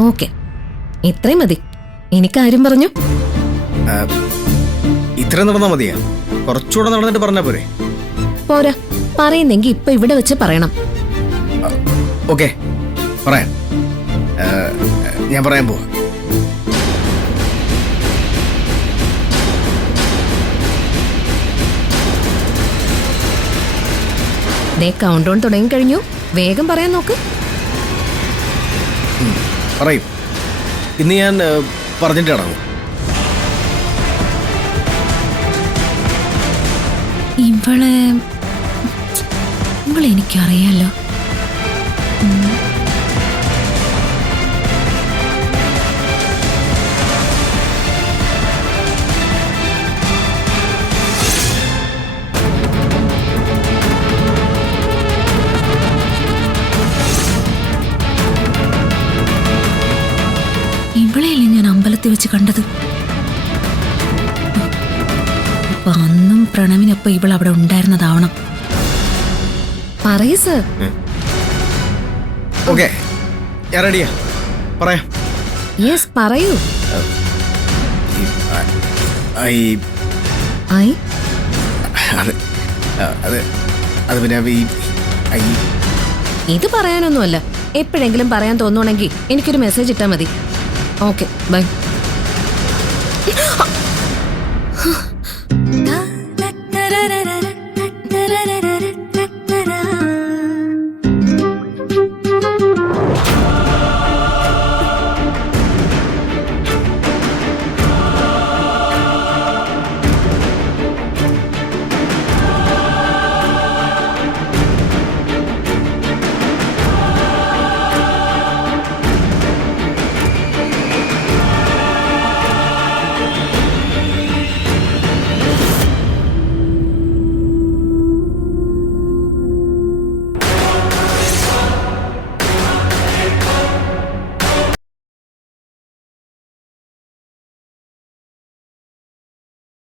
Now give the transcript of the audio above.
Okay, ഇത്രയും മതി. എനിക്കാര്യം പറഞ്ഞു. ഇത്ര നടന്നാ മതിയാ? കുറച്ചുകൂടെ നടന്നിട്ട് പറഞ്ഞാ പോരെ? പോരാ, പറയുന്നെങ്കി ഇപ്പൊ ഇവിടെ വെച്ച് പറയണം. ഓക്കെ, പറയാം. ഞാൻ പറയാൻ പോവാ. കൗണ്ട് ഡൗൺ തുടങ്ങി കഴിഞ്ഞു. വേഗം പറയാൻ നോക്ക്. പറയും. ഇന്ന് ഞാൻ പറഞ്ഞിട്ട് ഇടങ്ങും. ഇവളെ എനിക്കറിയാലോ. ഇവളെയല്ലേ ഞാൻ അമ്പലത്തിൽ വെച്ച് കണ്ടത്. അപ്പൊ അന്നും പ്രണവിനൊപ്പം ഇവൾ അവിടെ ഉണ്ടായിരുന്നതാവണം. പറയൂ സർ. ഓക്കെ, ഞാൻ റെഡിയാ. പറയാം. യെസ്, പറയൂ. ഇത് പറയാനൊന്നുമല്ല. എപ്പോഴെങ്കിലും പറയാൻ തോന്നുവാണെങ്കിൽ എനിക്കൊരു മെസ്സേജ് ഇട്ടാൽ മതി. Okay, by.